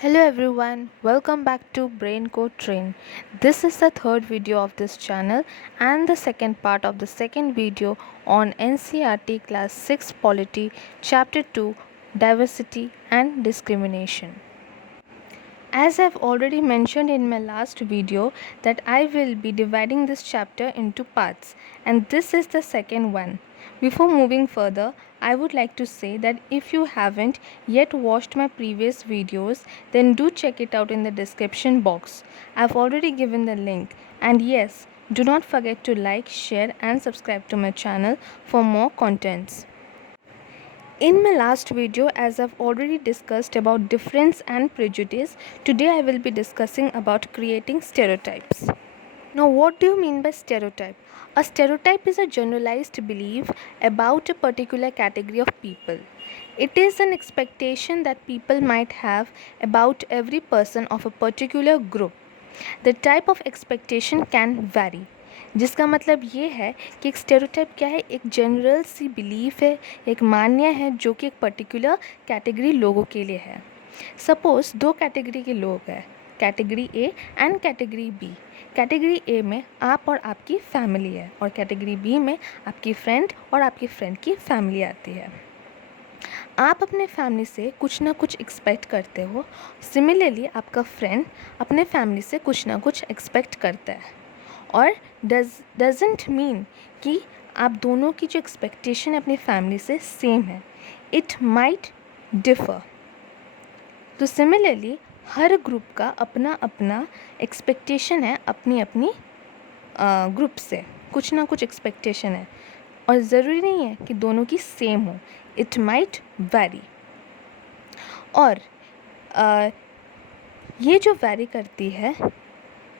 Hello everyone, welcome back to Brain Code Train. This is the third video of this channel and the second part of the second video on NCERT Class 6 Polity Chapter 2 Diversity and Discrimination. As I've already mentioned in my last video that I will be dividing this chapter into parts and this is the second one. Before moving further, I would like to say that if you haven't yet watched my previous videos, then do check it out in the description box. I've already given the link, and yes, do not forget to like, share and subscribe to my channel for more contents. In my last video, as I've already discussed about difference and prejudice, today I will be discussing about creating stereotypes. Now, what do you mean by stereotype? A stereotype is a generalized belief about a particular category of people. It is an expectation that people might have about every person of a particular group. The type of expectation can vary. जिसका मतलब ये है कि एक stereotype क्या है, एक general सी belief है, एक मान्य है जो कि एक पर्टिकुलर कैटेगरी लोगों के लिए है. सपोज दो कैटेगरी के लोग हैं, category A and category B. Category A में आप और आपकी फैमिली है और कैटेगरी बी में आपकी फ्रेंड और आपकी फ्रेंड की फैमिली आती है. आप अपने फैमिली से कुछ ना कुछ एक्सपेक्ट करते हो. सिमिलरली आपका फ्रेंड अपने फैमिली से कुछ ना कुछ एक्सपेक्ट करता है. और डजेंट मीन कि आप दोनों की जो एक्सपेक्टेशन है अपनी फैमिली से सेम है. It might differ. तो सिमिलरली हर ग्रुप का अपना अपना एक्सपेक्टेशन है अपनी अपनी ग्रुप से. कुछ ना कुछ एक्सपेक्टेशन है और ज़रूरी नहीं है कि दोनों की सेम हो. It might vary. और ये जो वैरी करती है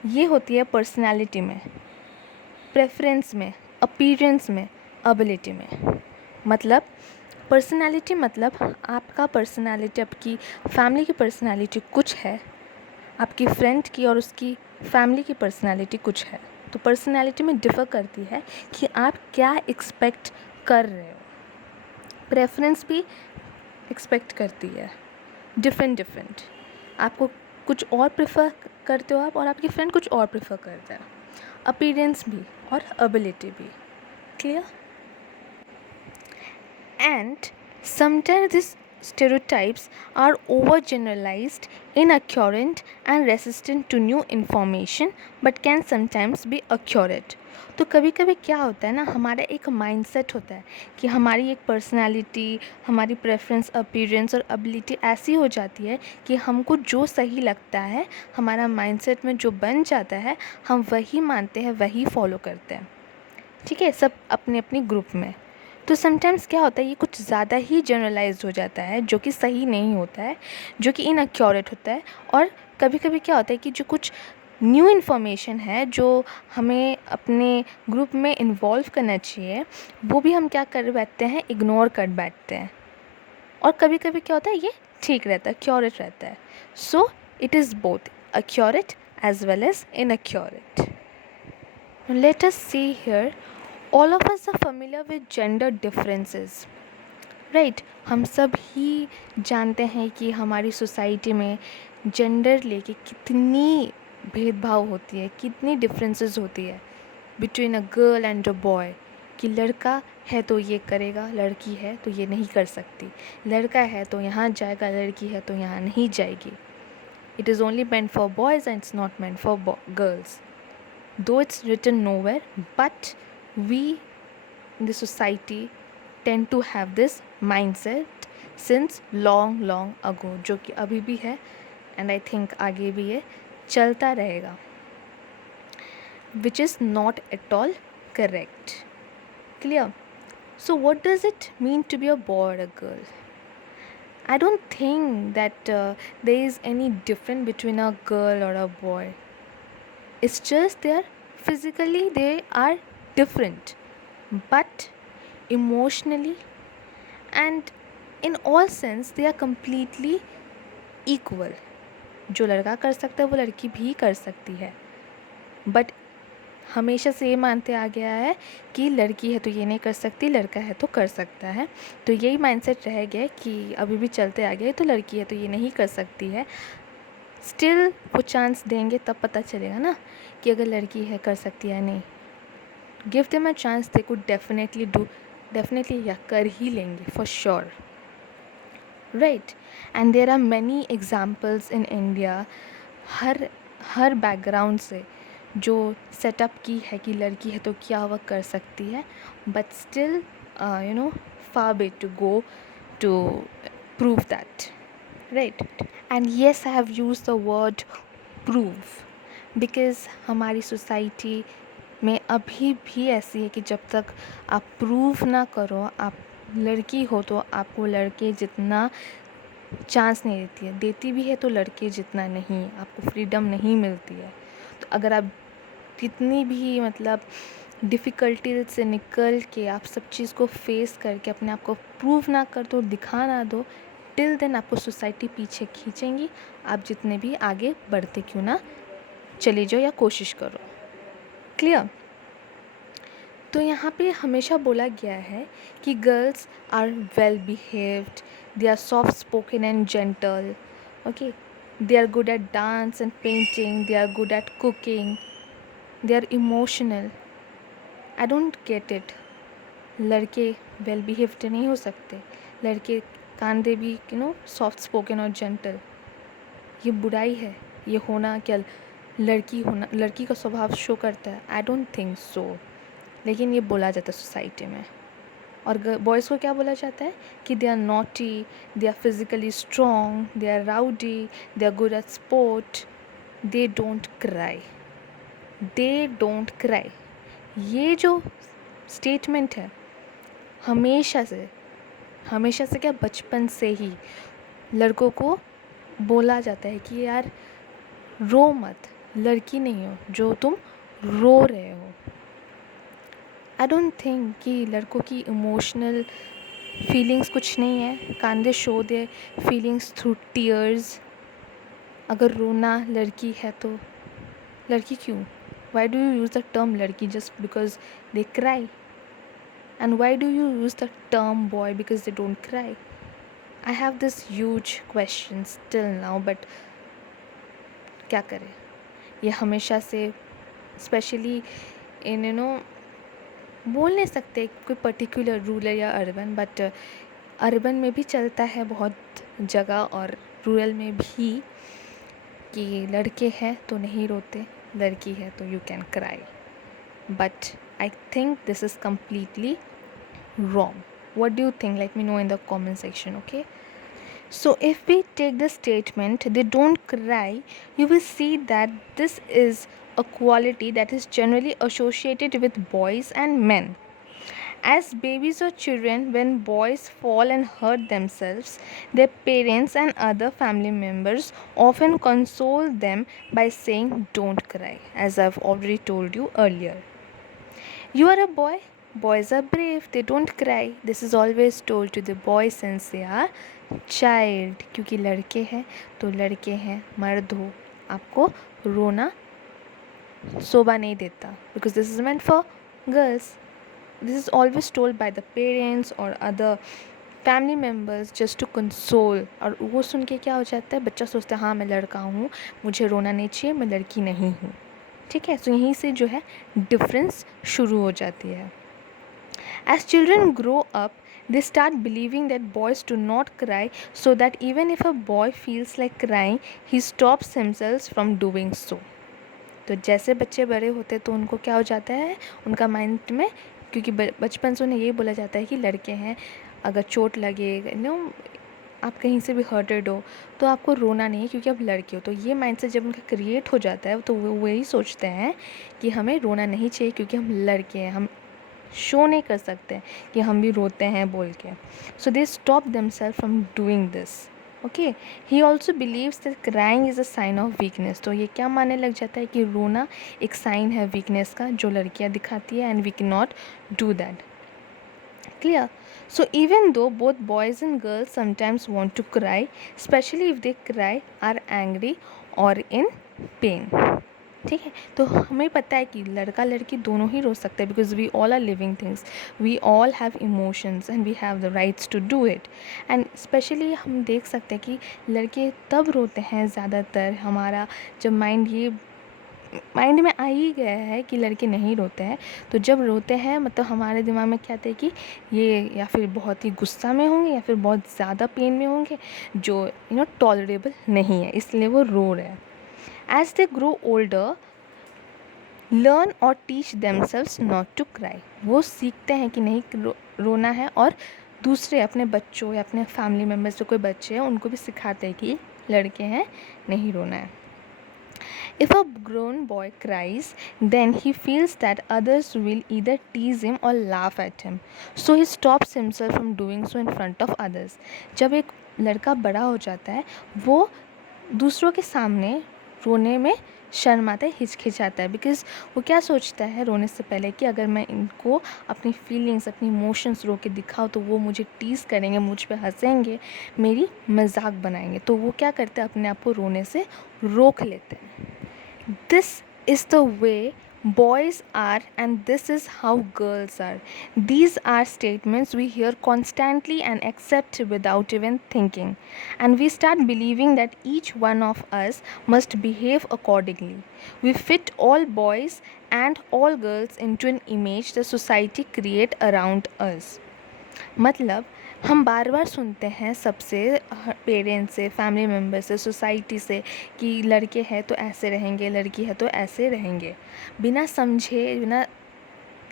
ये होती है पर्सनालिटी में, प्रेफरेंस में, अपीयरेंस में, एबिलिटी में. मतलब पर्सनालिटी मतलब आपका पर्सनालिटी, आपकी फैमिली की पर्सनालिटी कुछ है, आपकी फ्रेंड की और उसकी फैमिली की पर्सनालिटी कुछ है. तो पर्सनालिटी में डिफ़र करती है कि आप क्या एक्सपेक्ट कर रहे हो. प्रेफरेंस भी एक्सपेक्ट करती है डिफरेंट. आपको कुछ और प्रेफर करते हो आप और आपकी फ्रेंड कुछ और प्रेफर करता है. अपीयरेंस भी और एबिलिटी भी. Clear? And sometimes these stereotypes are overgeneralized, inaccurate and resistant to new information but can sometimes be accurate. तो कभी कभी क्या होता है ना, हमारा एक माइंडसेट होता है कि हमारी एक पर्सनालिटी, हमारी प्रेफरेंस, अपीयरेंस और एबिलिटी ऐसी हो जाती है कि हमको जो सही लगता है, हमारा माइंडसेट में जो बन जाता है, हम वही मानते हैं, वही फॉलो करते हैं. ठीक है, सब अपने अपनी ग्रुप में. तो समटाइम्स क्या होता है, ये कुछ ज़्यादा ही जनरलाइज्ड हो जाता है जो कि सही नहीं होता है, जो कि इनअक्यूरेट होता है. और कभी कभी क्या होता है कि जो कुछ न्यू इन्फॉर्मेशन है जो हमें अपने ग्रुप में इन्वॉल्व करना चाहिए, वो भी हम क्या कर बैठते हैं, इग्नोर कर बैठते हैं. और कभी कभी क्या होता है, ये ठीक रहता है, एक्यूरेट रहता है. So it is both accurate as well as inaccurate. Let us see here, all of us are familiar with gender differences, right? हम सब ही जानते हैं कि हमारी सोसाइटी में जेंडर लेके कितनी भेदभाव होती है, कितनी डिफरेंसेस होती है between a girl and a boy. कि लड़का है तो ये करेगा, लड़की है तो ये नहीं कर सकती, लड़का है तो यहाँ जाएगा, लड़की है तो यहाँ नहीं जाएगी. It is only meant for boys and it's not meant for girls. Though it's written nowhere, but we in the society tend to have this mindset since long ago, जो कि अभी भी है and I think आगे भी ये चलता रहेगा, which is not at all correct. Clear? So what does it mean to be a boy or a girl? I don't think that there is any difference between a girl or a boy. It's just physically they are different, but emotionally and in all sense they are completely equal. जो लड़का कर सकता है वो लड़की भी कर सकती है. बट हमेशा से ये मानते आ गया है कि लड़की है तो ये नहीं कर सकती, लड़का है तो कर सकता है. तो यही माइंडसेट रह गया कि अभी भी चलते आ गया, तो लड़की है तो ये नहीं कर सकती है, स्टिल वो चांस देंगे तब पता चलेगा ना कि अगर लड़की है कर सकती है या नहीं. Give them a chance, they could definitely या कर ही लेंगे for sure, right. And there are many examples in India, हर बैकग्राउंड से, जो सेटअप की है कि लड़की है तो क्या वह कर सकती है, but still you know far way to go to prove that, right. And yes, I have used the word prove because हमारी सोसाइटी में अभी भी ऐसी है कि जब तक आप प्रूव ना करो, आप लड़की हो तो आपको लड़के जितना चांस नहीं देती भी है तो लड़के जितना नहीं, आपको फ्रीडम नहीं मिलती है. तो अगर आप कितनी भी मतलब डिफ़िकल्टी से निकल के आप सब चीज़ को फेस करके अपने आप को प्रूव ना कर दो, दिखा ना दो, टिल देन आपको सोसाइटी पीछे खींचेंगी. आप जितने भी आगे बढ़ते क्यों ना चले जाओ या कोशिश करो. क्लियर. तो यहाँ पे हमेशा बोला गया है कि girls are well behaved, they are soft spoken and gentle, okay, they are good at dance and painting, they are good at cooking, they are emotional. I don't get it. लड़के well behaved नहीं हो सकते, लड़के कांदे भी soft spoken और gentle. ये बुराई है ये होना? क्या लड़की का स्वभाव शो करता है? I don't think so. लेकिन ये बोला जाता है सोसाइटी में. और बॉयज़ को क्या बोला जाता है कि they are naughty, they are physically strong, they are rowdy, they are good at sport, they don't cry. ये जो स्टेटमेंट है हमेशा से क्या, बचपन से ही लड़कों को बोला जाता है कि यार रो मत, लड़की नहीं हो जो तुम रो रहे हो. आई डोंट थिंक कि लड़कों की इमोशनल फीलिंग्स कुछ नहीं है. Can they show they feelings through tears. अगर रोना लड़की है तो लड़की क्यों? Why do you use the term लड़की just because they cry? And why do you use the term boy because they don't cry? I have this huge question still now, but क्या करें. ये हमेशा से स्पेशली इन बोल नहीं सकते कोई पर्टिकुलर रूरल या अर्बन, बट अर्बन में भी चलता है बहुत जगह और रूरल में भी कि लड़के हैं तो नहीं रोते, लड़की है तो you can cry. But I think this is completely wrong. What do you think? Let me know in the comment section, okay? So if we take the statement they don't cry, you will see that this is a quality that is generally associated with boys and men. As babies or children, when boys fall and hurt themselves, their parents and other family members often console them by saying don't cry, as I've already told you earlier. You are a boy, boys are brave, they don't cry. This is always told to the boys since they are child. क्योंकि लड़के हैं तो लड़के हैं, मर्द हो आपको रोना शोभा नहीं देता. Because this is meant for girls. This is always told by the parents or other family members just to console. और वो सुन के क्या हो जाता है, बच्चा सोचता है हाँ मैं लड़का हूँ, मुझे रोना नहीं चाहिए, मैं लड़की नहीं हूँ. ठीक है. सो यहीं से जो है डिफरेंस शुरू हो जाती है. As children grow up, they start believing that boys do not cry, so that even if a boy feels like crying, he stops himself from doing so. तो जैसे बच्चे बड़े होते तो उनको क्या हो जाता है, उनका माइंड में, क्योंकि बचपन से उन्हें ये बोला जाता है कि लड़के हैं, अगर चोट लगे आप कहीं से भी हर्टेड हो तो आपको रोना नहीं है क्योंकि आप लड़के हो. तो ये माइंडसेट जब उनका क्रिएट हो जाता है तो वो वही सोचते हैं कि हमें रोना नहीं चाहिए क्योंकि हम लड़के हैं, हम शो नहीं कर सकते कि हम भी रोते हैं बोल के. So they stop themselves from doing this. Okay. He also believes that crying is a sign of weakness. तो ये क्या मानने लग जाता है कि रोना एक साइन है वीकनेस का जो लड़कियां दिखाती है, and we can not do that. Clear. So even though both boys and girls sometimes want to cry, especially if they cry are angry or in pain. ठीक है। तो हमें पता है कि लड़का लड़की दोनों ही रो सकते हैं, because we all are living things, we all have emotions and we have the rights to do it. And specially हम देख सकते हैं कि लड़के तब रोते हैं ज़्यादातर, हमारा जब माइंड में आ ही गया है कि लड़के नहीं रोते हैं, तो जब रोते हैं मतलब हमारे दिमाग में क्या आता है कि ये या फिर बहुत ही गुस्सा में होंगे या फिर बहुत ज़्यादा पेन में होंगे, जो टॉलरेबल नहीं है, इसलिए वो रो रहे हैं। As they grow older, learn और teach themselves not to cry. वो सीखते हैं कि नहीं रोना है, और दूसरे अपने बच्चों या अपने फैमिली मेम्बर्स जो कोई बच्चे हैं उनको भी सिखाते हैं कि लड़के हैं नहीं रोना है। If a grown boy cries, then he feels that others will either tease him or laugh at him. So he stops himself from doing so in front of others. जब एक लड़का बड़ा हो जाता है, वो दूसरों के सामने रोने में शर्माता है, हिचकिचाता है, बिकॉज़ वो क्या सोचता है रोने से पहले कि अगर मैं इनको अपनी फीलिंग्स, अपनी इमोशंस रो के दिखाऊँ तो वो मुझे टीज़ करेंगे, मुझ पे हंसेंगे, मेरी मजाक बनाएंगे। तो वो क्या करते हैं, अपने आप को रोने से रोक लेते हैं। This is the way boys are and this is how girls are. These are statements we hear constantly and accept without even thinking. And we start believing that each one of us must behave accordingly. We fit all boys and all girls into an image the society create around us. मतलब हम बार बार सुनते हैं सबसे, parents से, family member से, society से, कि लड़के हैं तो ऐसे रहेंगे, लड़की है तो ऐसे रहेंगे, बिना समझे, बिना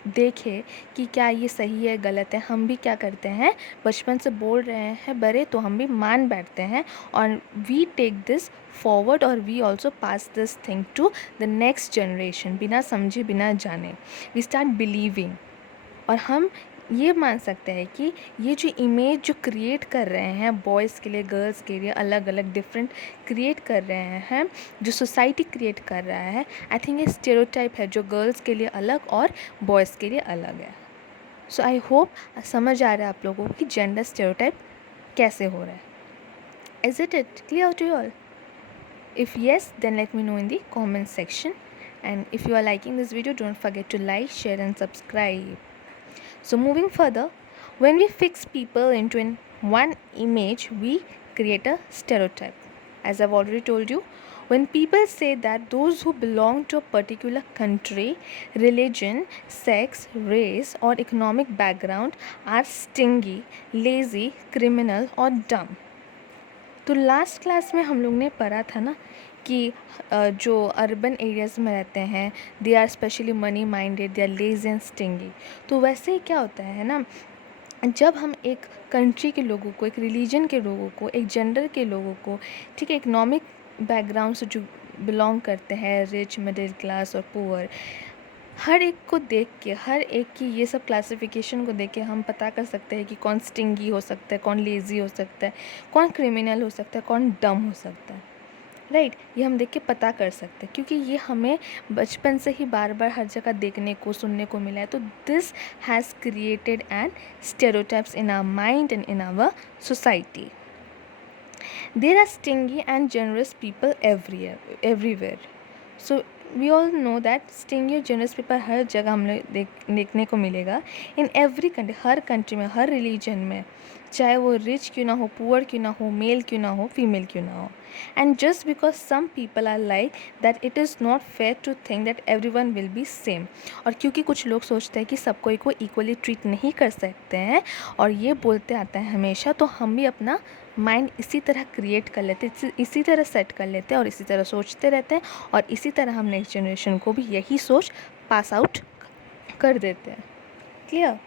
देखे कि क्या ये सही है गलत है। हम भी क्या करते हैं, बचपन से बोल रहे हैं बड़े तो हम भी मान बैठते हैं, और वी टेक दिस फॉरवर्ड और we also pass this thing to the next generation, बिना समझे बिना जाने वी स्टार्ट बिलीविंग। और हम ये मान सकते हैं कि ये जो इमेज जो क्रिएट कर रहे हैं बॉयज़ के लिए, गर्ल्स के लिए, अलग अलग डिफरेंट क्रिएट कर रहे हैं, जो सोसाइटी क्रिएट कर रहा है, आई थिंक ये स्टेरियोटाइप है जो गर्ल्स के लिए अलग और बॉयज़ के लिए अलग है। सो आई होप समझ आ रहा है आप लोगों को कि जेंडर स्टेरियोटाइप कैसे हो रहा है। Is it clear to you all? If yes, then let me know in the comment section. And if you are liking this video, don't forget to like, share and subscribe. So moving further, when we fix people into one image, we create a stereotype. As I've already told you, when people say that those who belong to a particular country, religion, sex, race or economic background are stingy, lazy, criminal or dumb. तो last class में हम लोग ने पढ़ा था ना कि जो अर्बन एरियाज़ में रहते हैं, they are specially money minded, they are lazy and stingy. तो वैसे ही क्या होता है ना, जब हम एक कंट्री के लोगों को, एक रिलीजन के लोगों को, एक जेंडर के लोगों को, ठीक है, इकोनॉमिक बैकग्राउंड से जो बिलोंग करते हैं, रिच, मिडिल क्लास और पुअर, हर एक को देख के, हर एक की ये सब क्लासिफिकेशन को देख के हम पता कर सकते हैं कि कौन स्टिंगी हो सकता है, कौन लेज़ी हो सकता है, कौन क्रिमिनल हो सकता है, कौन डम हो सकता है, राइट। ये हम देख के पता कर सकते हैं, क्योंकि ये हमें बचपन से ही बार बार हर जगह देखने को, सुनने को मिला है। तो this has created an stereotypes in our mind and in our society. There are stingy and generous people everywhere. So we all know that stingy और जनरस पीपल हर जगह हम लोग देखने को मिलेगा, इन एवरी कंट्री, हर कंट्री में, हर रिलीजन में, चाहे वो रिच क्यों ना हो, पुअर क्यों ना हो, मेल क्यों ना हो, फीमेल क्यों ना हो। And just because some people are like that, it is not fair to think that everyone will be same. और क्योंकि कुछ लोग सोचते हैं कि सब कोई को इक्वली ट्रीट नहीं कर सकते हैं, और ये बोलते आता है हमेशा, तो हम भी अपना माइंड इसी तरह क्रिएट कर लेते, इसी तरह सेट कर लेते हैं और इसी तरह सोचते रहते हैं, और इसी तरह हम नेक्स्ट जनरेशन को भी यही सोच पास आउट कर देते हैं। Clear?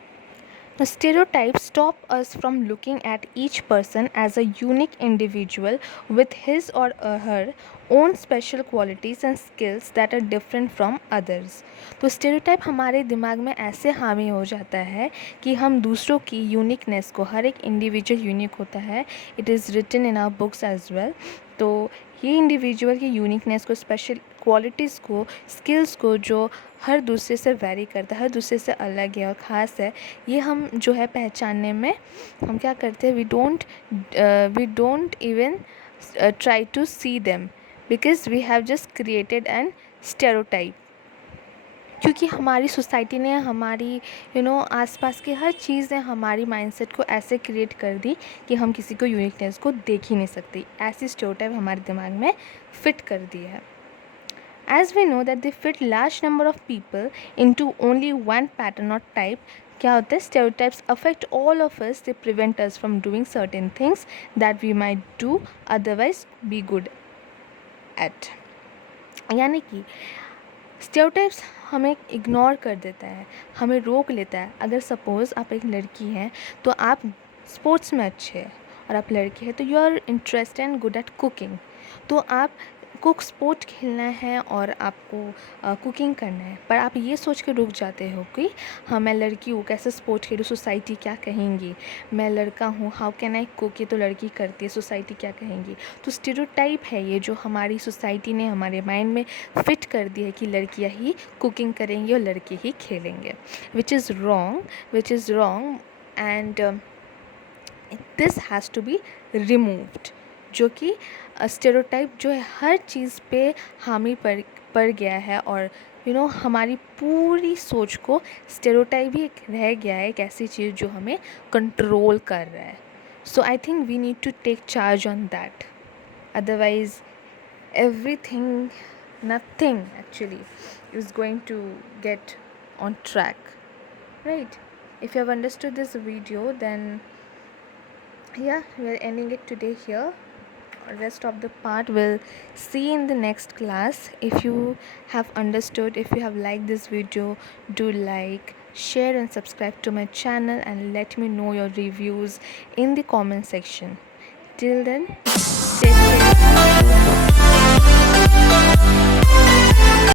The stereotypes stop us from looking at each person as a unique individual with his or her own special qualities and skills that are different from others. तो stereotype हमारे दिमाग में ऐसे हावी हो जाता है कि हम दूसरों की यूनिकनेस को, हर एक इंडिविजुअल यूनिक होता है, it is written in our books as well. तो ये इंडिविजुअल की यूनिकनेस को, स्पेशल क्वालिटीज़ को, स्किल्स को, जो हर दूसरे से वेरी करता है, हर दूसरे से अलग है और ख़ास है, ये हम जो है पहचानने में हम क्या करते हैं, we don't even try to see them, because we have just created an stereotype, क्योंकि हमारी सोसाइटी ने हमारी आसपास की हर चीज़ ने हमारी माइंडसेट को ऐसे क्रिएट कर दी कि हम किसी को यूनिकनेस को देख ही नहीं सकते। ऐसी स्टेरियोटाइप हमारे दिमाग में फिट कर दी है। As we know that they fit large number of people into only one pattern or type, क्या होता है, stereotypes affect all of us. They prevent us from doing certain things that we might do otherwise be good at. यानी कि stereotypes हमें ignore कर देता है, हमें रोक लेता है। अगर सपोज़ आप एक लड़की हैं तो आप स्पोर्ट्स में अच्छे हैं, और आप लड़के हैं तो you are interested and good at cooking, तो आप कुक स्पोर्ट खेलना है और आपको कुकिंग करना है, पर आप ये सोच के रुक जाते हो कि हाँ मैं लड़की हूँ, कैसे स्पोर्ट खेलूँ, सोसाइटी क्या कहेंगी, मैं लड़का हूँ, हाउ कैन आई कुक, ये तो लड़की करती है, सोसाइटी क्या कहेंगी। तो स्टीरियोटाइप है ये जो हमारी सोसाइटी ने हमारे माइंड में फिट कर दी है कि लड़कियाँ ही कुकिंग करेंगी और लड़के ही खेलेंगे, which is wrong and this has to be removed. जो कि स्टेरियोटाइप जो है हर चीज़ पे हामी पड़ गया है, और हमारी पूरी सोच को स्टेरियोटाइप ही रह गया है, एक ऐसी चीज़ जो हमें कंट्रोल कर रहा है। So I think we need to take charge on that, otherwise everything, nothing actually is going to get on track, right? If you have understood this video, then yeah, we are ending it today here. Rest of the part we'll see in the next class. If you have understood, if you have liked this video, do like, share and subscribe to my channel, and let me know your reviews in the comment section. Till then, stay safe.